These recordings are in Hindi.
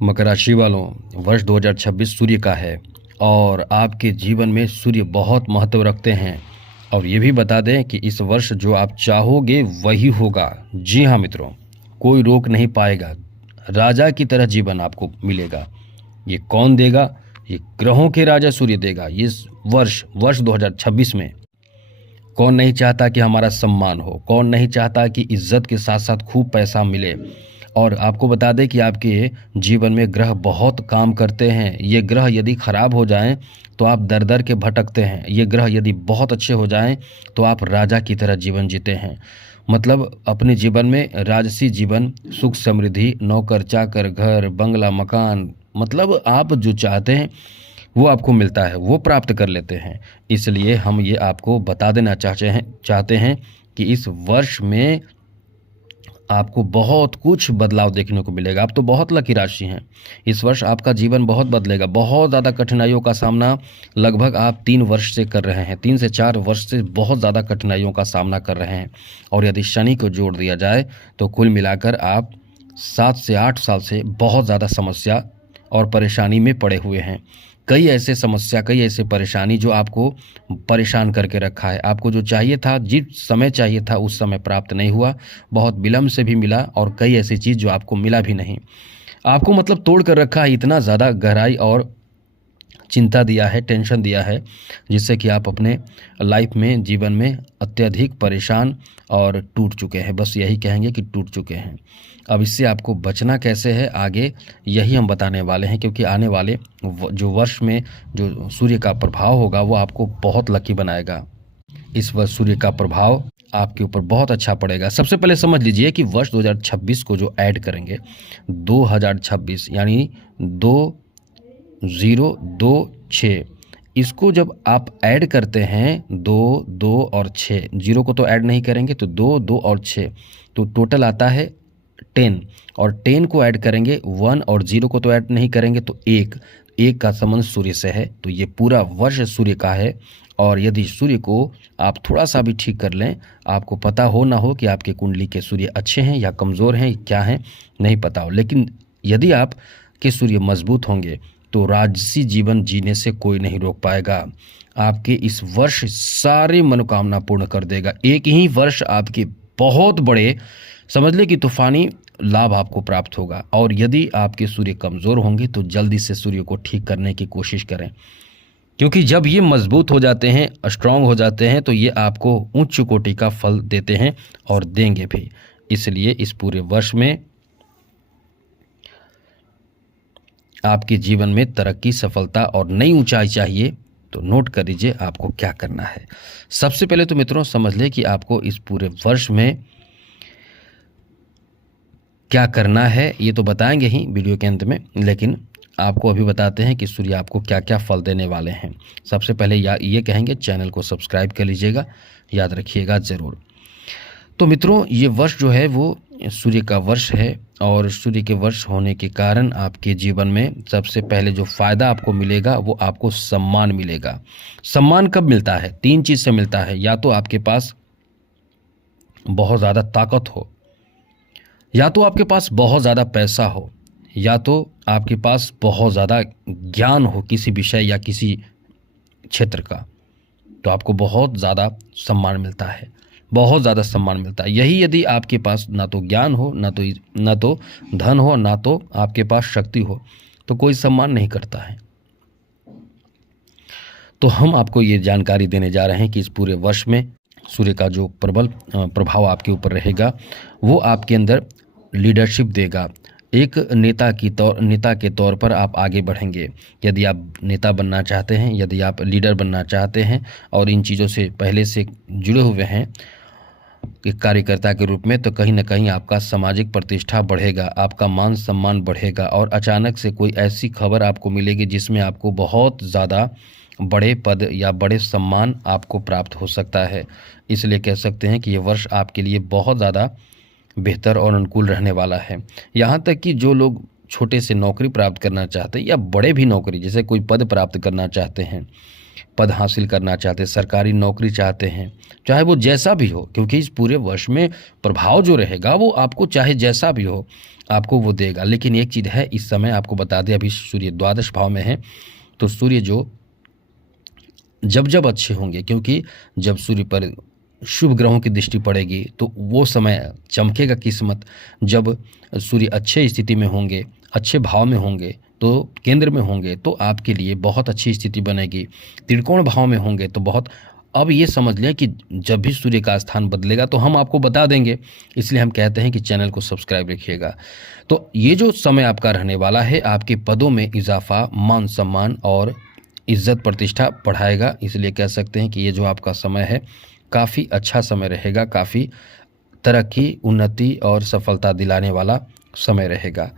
मकर राशि वालों, वर्ष 2026 सूर्य का है और आपके जीवन में सूर्य बहुत महत्व रखते हैं। और ये भी बता दें कि इस वर्ष जो आप चाहोगे वही होगा। जी हाँ मित्रों, कोई रोक नहीं पाएगा। राजा की तरह जीवन आपको मिलेगा। ये कौन देगा? ये ग्रहों के राजा सूर्य देगा। इस वर्ष 2026 में कौन नहीं चाहता कि हमारा सम्मान हो? कौन नहीं चाहता कि इज्जत के साथ साथ खूब पैसा मिले? और आपको बता दें कि आपके जीवन में ग्रह बहुत काम करते हैं। ये ग्रह यदि खराब हो जाएं तो आप दर दर के भटकते हैं। ये ग्रह यदि बहुत अच्छे हो जाएं तो आप राजा की तरह जीवन जीते हैं। मतलब अपने जीवन में राजसी जीवन, सुख समृद्धि, नौकर चाकर, घर बंगला मकान, मतलब आप जो चाहते हैं वो आपको मिलता है, वो प्राप्त कर लेते हैं। इसलिए हम ये आपको बता देना चाहते हैं कि इस वर्ष में आपको बहुत कुछ बदलाव देखने को मिलेगा। आप तो बहुत लकी राशि हैं। इस वर्ष आपका जीवन बहुत बदलेगा। बहुत ज़्यादा कठिनाइयों का सामना लगभग आप 3 वर्ष से कर रहे हैं। 3 से 4 वर्ष से बहुत ज़्यादा कठिनाइयों का सामना कर रहे हैं। और यदि शनि को जोड़ दिया जाए तो कुल मिलाकर आप 7 से 8 साल से बहुत ज़्यादा समस्या और परेशानी में पड़े हुए हैं। कई ऐसे समस्या, कई ऐसे परेशानी जो आपको परेशान करके रखा है। आपको जो चाहिए था, जिस समय चाहिए था उस समय प्राप्त नहीं हुआ, बहुत विलम्ब से भी मिला, और कई ऐसी चीज़ जो आपको मिला भी नहीं। आपको मतलब तोड़ कर रखा है, इतना ज़्यादा गहराई और चिंता दिया है, टेंशन दिया है, जिससे कि आप अपने लाइफ में, जीवन में अत्यधिक परेशान और टूट चुके हैं। बस यही कहेंगे कि टूट चुके हैं। अब इससे आपको बचना कैसे है, आगे यही हम बताने वाले हैं, क्योंकि आने वाले जो वर्ष में जो सूर्य का प्रभाव होगा वो आपको बहुत लकी बनाएगा। इस वर्ष सूर्य का प्रभाव आपके ऊपर बहुत अच्छा पड़ेगा। सबसे पहले समझ लीजिए कि वर्ष 2026 को जो ऐड करेंगे, 2026 यानी 2026, इसको जब आप ऐड करते हैं 2, 2 और 6, जीरो को तो ऐड नहीं करेंगे तो 2, 2 और 6, तो टोटल आता है 10। और 10 को ऐड करेंगे 1, और 0 को तो ऐड नहीं करेंगे तो 1। 1 का संबंध सूर्य से है, तो ये पूरा वर्ष सूर्य का है। और यदि सूर्य को आप थोड़ा सा भी ठीक कर लें, आपको पता हो ना हो कि आपके कुंडली के सूर्य अच्छे हैं या कमज़ोर हैं, क्या हैं, नहीं पता हो, लेकिन यदि आप के सूर्य मजबूत होंगे तो राजसी जीवन जीने से कोई नहीं रोक पाएगा। आपके इस वर्ष सारे मनोकामना पूर्ण कर देगा। एक ही वर्ष आपके बहुत बड़े, समझ ले कि तूफानी लाभ आपको प्राप्त होगा। और यदि आपके सूर्य कमज़ोर होंगे तो जल्दी से सूर्य को ठीक करने की कोशिश करें, क्योंकि जब ये मजबूत हो जाते हैं, स्ट्रांग हो जाते हैं, तो ये आपको उच्च कोटि का फल देते हैं और देंगे भी। इसलिए इस पूरे वर्ष में आपके जीवन में तरक्की, सफलता और नई ऊंचाई चाहिए तो नोट कर लीजिए आपको क्या करना है। सबसे पहले तो मित्रों समझ लें कि आपको इस पूरे वर्ष में क्या करना है, ये तो बताएंगे ही वीडियो के अंत में, लेकिन आपको अभी बताते हैं कि सूर्य आपको क्या क्या फल देने वाले हैं। सबसे पहले ये कहेंगे चैनल को सब्सक्राइब कर लीजिएगा, याद रखिएगा ज़रूर। तो मित्रों, ये वर्ष जो है वो सूर्य का वर्ष है, और सूर्य के वर्ष होने के कारण आपके जीवन में सबसे पहले जो फ़ायदा आपको मिलेगा वो आपको सम्मान मिलेगा। सम्मान कब मिलता है? 3 चीज़ से मिलता है। या तो आपके पास बहुत ज़्यादा ताकत हो, या तो आपके पास बहुत ज़्यादा पैसा हो, या तो आपके पास बहुत ज़्यादा ज्ञान हो किसी विषय या किसी क्षेत्र का, तो आपको बहुत ज़्यादा सम्मान मिलता है, बहुत ज़्यादा सम्मान मिलता है। यही यदि आपके पास ना तो ज्ञान हो, ना तो धन हो, ना तो आपके पास शक्ति हो, तो कोई सम्मान नहीं करता है। तो हम आपको ये जानकारी देने जा रहे हैं कि इस पूरे वर्ष में सूर्य का जो प्रबल प्रभाव आपके ऊपर रहेगा वो आपके अंदर लीडरशिप देगा। एक नेता के तौर पर आप आगे बढ़ेंगे। यदि आप नेता बनना चाहते हैं, यदि आप लीडर बनना चाहते हैं और इन चीज़ों से पहले से जुड़े हुए हैं एक कार्यकर्ता के रूप में, तो कहीं ना कहीं आपका सामाजिक प्रतिष्ठा बढ़ेगा, आपका मान सम्मान बढ़ेगा, और अचानक से कोई ऐसी खबर आपको मिलेगी जिसमें आपको बहुत ज़्यादा बड़े पद या बड़े सम्मान आपको प्राप्त हो सकता है। इसलिए कह सकते हैं कि ये वर्ष आपके लिए बहुत ज़्यादा बेहतर और अनुकूल रहने वाला है। यहाँ तक कि जो लोग छोटे से नौकरी प्राप्त करना चाहते हैं या बड़े भी नौकरी, जैसे कोई पद प्राप्त करना चाहते हैं, पद हासिल करना चाहते हैं, सरकारी नौकरी चाहते हैं, चाहे वो जैसा भी हो, क्योंकि इस पूरे वर्ष में प्रभाव जो रहेगा वो आपको चाहे जैसा भी हो, आपको वो देगा। लेकिन एक चीज़ है, इस समय आपको बता दें, अभी सूर्य द्वादश भाव में है, तो सूर्य जो जब अच्छे होंगे, क्योंकि जब सूर्य पर शुभ ग्रहों की दृष्टि पड़ेगी तो वो समय चमकेगा किस्मत। जब सूर्य अच्छे स्थिति में होंगे, अच्छे भाव में होंगे, तो केंद्र में होंगे तो आपके लिए बहुत अच्छी स्थिति बनेगी। त्रिकोण भाव में होंगे तो बहुत। अब ये समझ लें कि जब भी सूर्य का स्थान बदलेगा तो हम आपको बता देंगे, इसलिए हम कहते हैं कि चैनल को सब्सक्राइब रखिएगा। तो ये जो समय आपका रहने वाला है, आपके पदों में इजाफा, मान सम्मान और इज्जत प्रतिष्ठा बढ़ाएगा। इसलिए कह सकते हैं कि ये जो आपका समय है काफ़ी अच्छा समय रहेगा, काफ़ी तरक्की, उन्नति और सफलता दिलाने वाला समय रहेगा।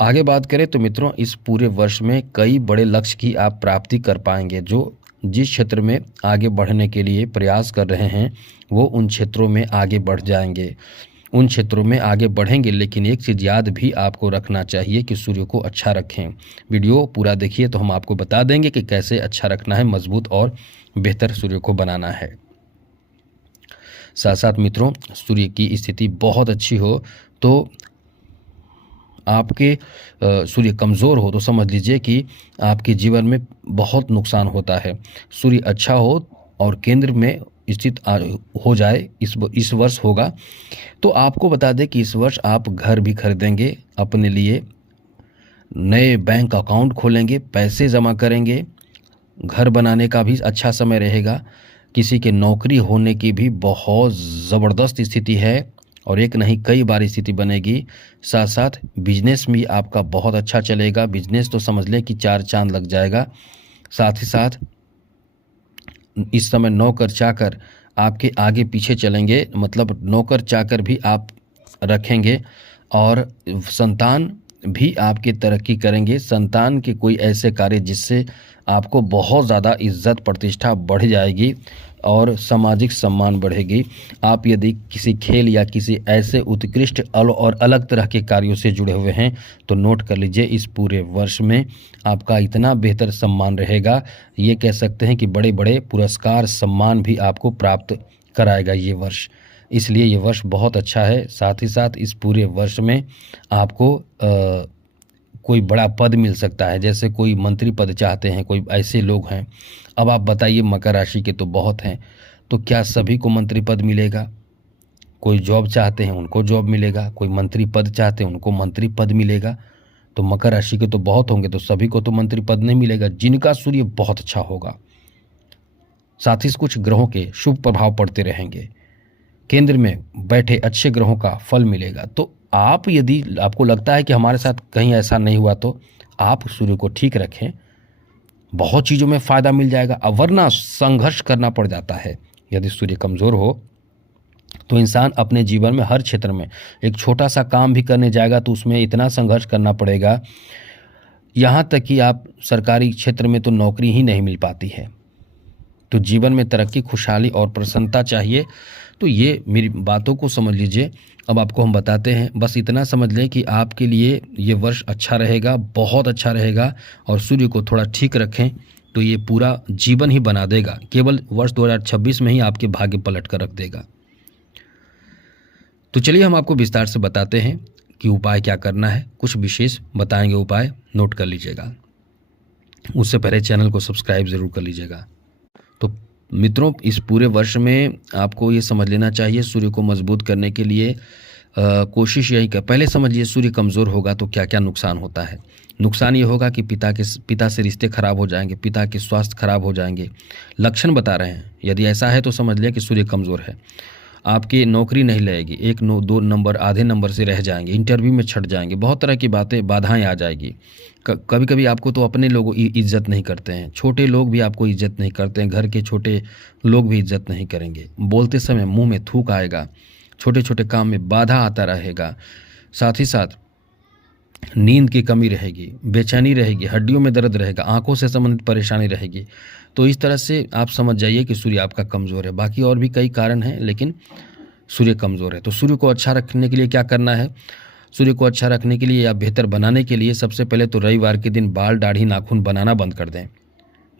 आगे बात करें तो मित्रों, इस पूरे वर्ष में कई बड़े लक्ष्य की आप प्राप्ति कर पाएंगे। जो जिस क्षेत्र में आगे बढ़ने के लिए प्रयास कर रहे हैं वो उन क्षेत्रों में आगे बढ़ जाएंगे, उन क्षेत्रों में आगे बढ़ेंगे। लेकिन एक चीज़ याद भी आपको रखना चाहिए कि सूर्य को अच्छा रखें। वीडियो पूरा देखिए तो हम आपको बता देंगे कि कैसे अच्छा रखना है, मजबूत और बेहतर सूर्य को बनाना है। साथ साथ मित्रों, सूर्य की स्थिति बहुत अच्छी हो तो आपके सूर्य कमज़ोर हो तो समझ लीजिए कि आपके जीवन में बहुत नुकसान होता है। सूर्य अच्छा हो और केंद्र में स्थित हो जाए, इस वर्ष होगा तो आपको बता दें कि इस वर्ष आप घर भी खरीदेंगे, अपने लिए नए बैंक अकाउंट खोलेंगे, पैसे जमा करेंगे, घर बनाने का भी अच्छा समय रहेगा। किसी के नौकरी होने की भी बहुत ज़बरदस्त स्थिति है और एक नहीं कई बार स्थिति बनेगी। साथ साथ बिजनेस भी आपका बहुत अच्छा चलेगा। बिजनेस तो समझ लें कि 4 चांद लग जाएगा। साथ ही साथ इस समय नौकर चाकर आपके आगे पीछे चलेंगे, मतलब नौकर चाकर भी आप रखेंगे और संतान भी आपकी तरक्की करेंगे। संतान के कोई ऐसे कार्य जिससे आपको बहुत ज़्यादा इज्जत प्रतिष्ठा बढ़ जाएगी और सामाजिक सम्मान बढ़ेगी। आप यदि किसी खेल या किसी ऐसे उत्कृष्ट और अलग तरह के कार्यों से जुड़े हुए हैं तो नोट कर लीजिए, इस पूरे वर्ष में आपका इतना बेहतर सम्मान रहेगा, ये कह सकते हैं कि बड़े बड़े पुरस्कार सम्मान भी आपको प्राप्त कराएगा ये वर्ष। इसलिए ये वर्ष बहुत अच्छा है। साथ ही साथ इस पूरे वर्ष में आपको कोई बड़ा पद मिल सकता है, जैसे कोई मंत्री पद चाहते हैं, कोई ऐसे लोग हैं। अब आप बताइए, मकर राशि के तो बहुत हैं, तो क्या सभी को मंत्री पद मिलेगा? कोई जॉब चाहते हैं उनको जॉब मिलेगा, कोई मंत्री पद चाहते हैं उनको मंत्री पद मिलेगा। तो मकर राशि के तो बहुत होंगे, तो सभी को तो मंत्री पद नहीं मिलेगा जिनका सूर्य बहुत अच्छा होगा। साथ ही कुछ ग्रहों के शुभ प्रभाव पड़ते रहेंगे, केंद्र में बैठे अच्छे ग्रहों का फल मिलेगा। तो आप यदि आपको लगता है कि हमारे साथ कहीं ऐसा नहीं हुआ तो आप सूर्य को ठीक रखें, बहुत चीज़ों में फ़ायदा मिल जाएगा। वरना संघर्ष करना पड़ जाता है। यदि सूर्य कमज़ोर हो तो इंसान अपने जीवन में हर क्षेत्र में एक छोटा सा काम भी करने जाएगा तो उसमें इतना संघर्ष करना पड़ेगा, यहाँ तक कि आप सरकारी क्षेत्र में तो नौकरी ही नहीं मिल पाती है। तो जीवन में तरक्की, खुशहाली और प्रसन्नता चाहिए। तो ये मेरी बातों को समझ लीजिए। अब आपको हम बताते हैं, बस इतना समझ लें कि आपके लिए ये वर्ष अच्छा रहेगा, बहुत अच्छा रहेगा। और सूर्य को थोड़ा ठीक रखें तो ये पूरा जीवन ही बना देगा। केवल वर्ष 2026 में ही आपके भाग्य पलट कर रख देगा। तो चलिए हम आपको विस्तार से बताते हैं कि उपाय क्या करना है। कुछ विशेष बताएंगे उपाय, नोट कर लीजिएगा। उससे पहले चैनल को सब्सक्राइब ज़रूर कर लीजिएगा। तो मित्रों, इस पूरे वर्ष में आपको ये समझ लेना चाहिए, सूर्य को मजबूत करने के लिए कोशिश यही कर। पहले समझिए, सूर्य कमज़ोर होगा तो क्या क्या नुकसान होता है। नुकसान ये होगा कि पिता से रिश्ते खराब हो जाएंगे, पिता के स्वास्थ्य खराब हो जाएंगे। लक्षण बता रहे हैं, यदि ऐसा है तो समझ लिया कि सूर्य कमज़ोर है। आपकी नौकरी नहीं लगेगी, 1-2 नंबर आधे नंबर से रह जाएंगे, इंटरव्यू में छट जाएंगे, बहुत तरह की बाधाएं आ जाएगी। कभी कभी आपको तो अपने लोग इज्जत नहीं करते हैं, छोटे लोग भी आपको इज्जत नहीं करते हैं, घर के छोटे लोग भी इज्जत नहीं करेंगे। बोलते समय मुंह में थूक आएगा, छोटे छोटे काम में बाधा आता रहेगा। साथ ही साथ नींद की कमी रहेगी, बेचैनी रहेगी, हड्डियों में दर्द रहेगा, आंखों से संबंधित परेशानी रहेगी। तो इस तरह से आप समझ जाइए कि सूर्य आपका कमज़ोर है। बाकी और भी कई कारण हैं, लेकिन सूर्य कमज़ोर है। तो सूर्य को अच्छा रखने के लिए क्या करना है? सूर्य को अच्छा रखने के लिए या बेहतर बनाने के लिए सबसे पहले तो रविवार के दिन बाल, दाढ़ी, नाखून बनाना बंद कर दें।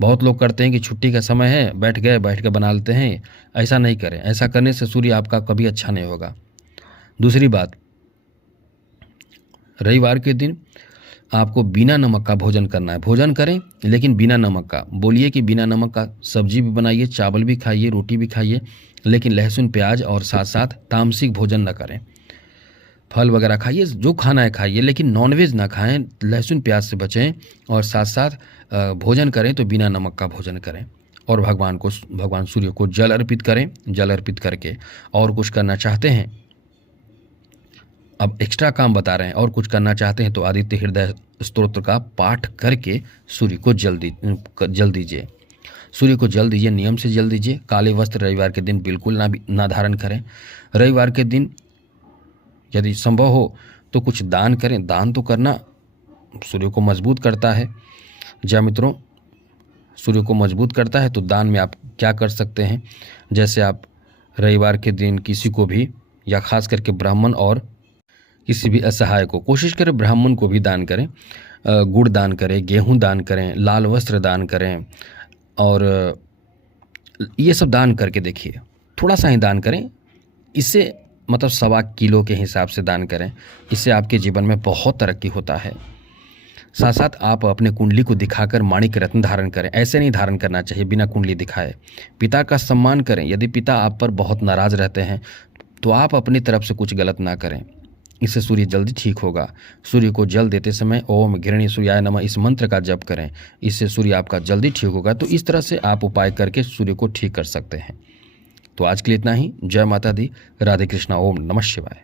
बहुत लोग करते हैं कि छुट्टी का समय है, बैठ के बना लेते हैं। ऐसा नहीं करें, ऐसा करने से सूर्य आपका कभी अच्छा नहीं होगा। दूसरी बात, रविवार के दिन आपको बिना नमक का भोजन करना है। भोजन करें लेकिन बिना नमक का। बोलिए कि बिना नमक का सब्जी भी बनाइए, चावल भी खाइए, रोटी भी खाइए, लेकिन लहसुन प्याज और साथ साथ तामसिक भोजन न करें। फल वगैरह खाइए, जो खाना है खाइए, लेकिन नॉनवेज ना खाएं, लहसुन प्याज से बचें और साथ साथ भोजन करें तो बिना नमक का भोजन करें। और भगवान सूर्य को जल अर्पित करें। जल अर्पित करके और कुछ करना चाहते हैं, अब एक्स्ट्रा काम बता रहे हैं, और कुछ करना चाहते हैं तो आदित्य हृदय स्तोत्र का पाठ करके सूर्य को जल दीजिए। सूर्य को जल दीजिए, नियम से जल दीजिए। काले वस्त्र रविवार के दिन बिल्कुल ना धारण करें। रविवार के दिन यदि संभव हो तो कुछ दान करें। दान तो करना सूर्य को मजबूत करता है। जय मित्रों, सूर्य को मजबूत करता है तो दान में आप क्या कर सकते हैं, जैसे आप रविवार के दिन किसी को भी, या खास करके ब्राह्मण और किसी भी असहाय को, कोशिश करें ब्राह्मण को भी दान करें। गुड़ दान करें, गेहूं दान करें, लाल वस्त्र दान करें, और ये सब दान करके देखिए। थोड़ा सा ही दान करें, इससे मतलब 1.25 किलो के हिसाब से दान करें। इससे आपके जीवन में बहुत तरक्की होता है। साथ साथ आप अपने कुंडली को दिखाकर माणिक रत्न धारण करें। ऐसे नहीं धारण करना चाहिए बिना कुंडली दिखाए। पिता का सम्मान करें। यदि पिता आप पर बहुत नाराज़ रहते हैं तो आप अपनी तरफ से कुछ गलत ना करें, इससे सूर्य जल्दी ठीक होगा। सूर्य को जल देते समय ओम घृणी सूर्याय नमः इस मंत्र का जप करें, इससे सूर्य आपका जल्दी ठीक होगा। तो इस तरह से आप उपाय करके सूर्य को ठीक कर सकते हैं। तो आज के लिए इतना ही। जय माता दी, राधे कृष्णा, ओम नमः शिवाय।